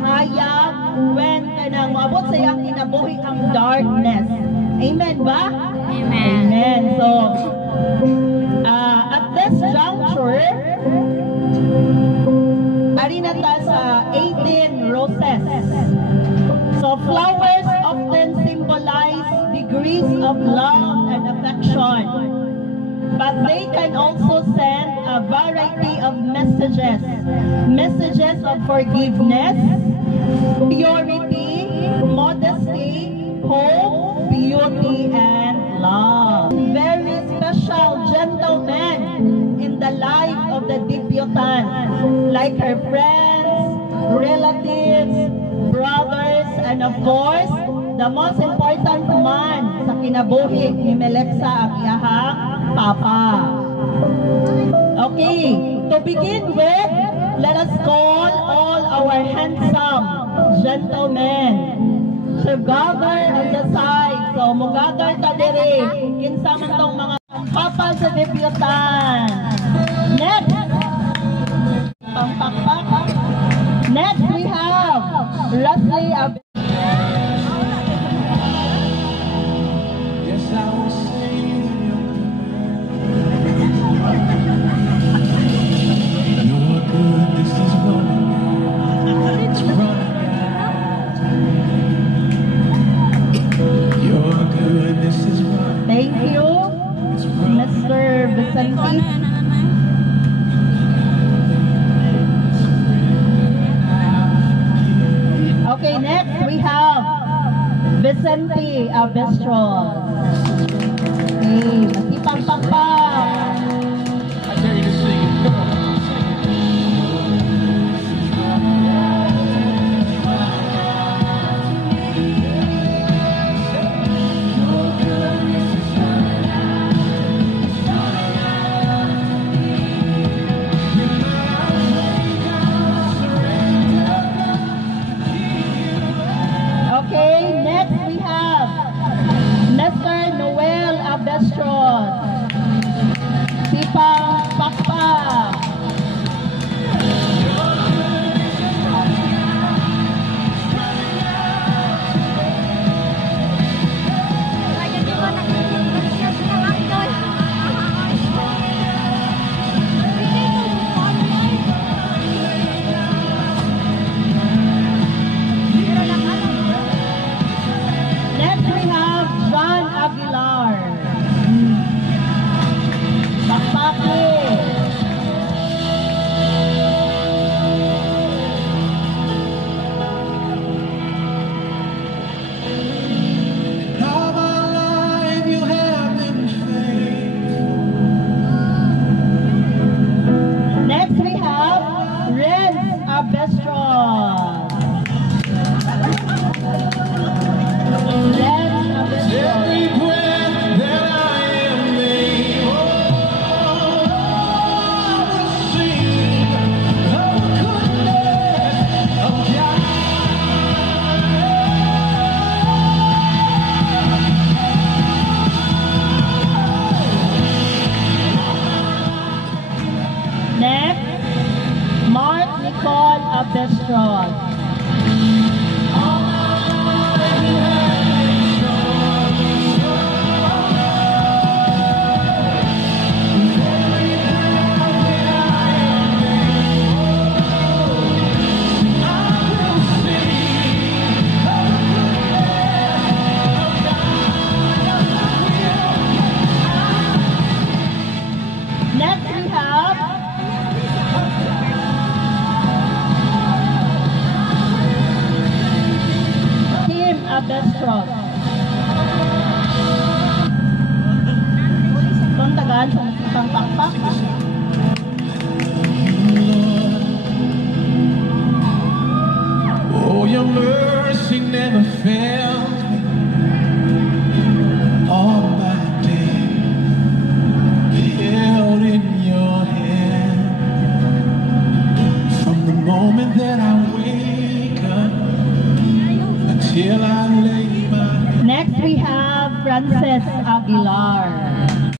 kahayag when kanang maabot sa iyang kinabuhi ang darkness. Amen ba? Amen. Amen. So, at this juncture, ari na ta sa 18 roses. So, flowers often symbolize degrees of love and affection, but they can also send a variety of messages. Messages of forgiveness, purity, modesty, hope, beauty, and love. Very special gentlemen in the life of the debutante, like her friends, relatives, brothers, and of course, the most important man sa kinabuhi ni Melexa ang iyahang papa. Okay, to begin with, let us call all our handsome gentlemen to gather on the side. So, mugather ta diri. Kinsa man tong mga papa sa debutant. Next, next we have Leslie Ab. Yes, I will sing your goodness is running, it's running out. Your goodness is running. Thank you, Mr. Vicente. Okay, next we have Vicente Abestros. Okay, masipang-pang-pang. I dare you to sing it. Come on. Okay, next we have Mr. Noel Abestros. Sipang Pakpak. Next we have John Aguilar. Pakpaki. All my life you have been faithful. Next we have Renz Abestros. Renz Abestros. Every breath that I am able, I will sing of the goodness of God. Next, Mark Nicole Abestros. Next we have Kim Abestros. Itong tagaan sa Masipang Pakpak. Oh, your mercy never fails me. All my days held in your hand. From the moment that I wake up until I lay my head. Next we have Frances Aguilar.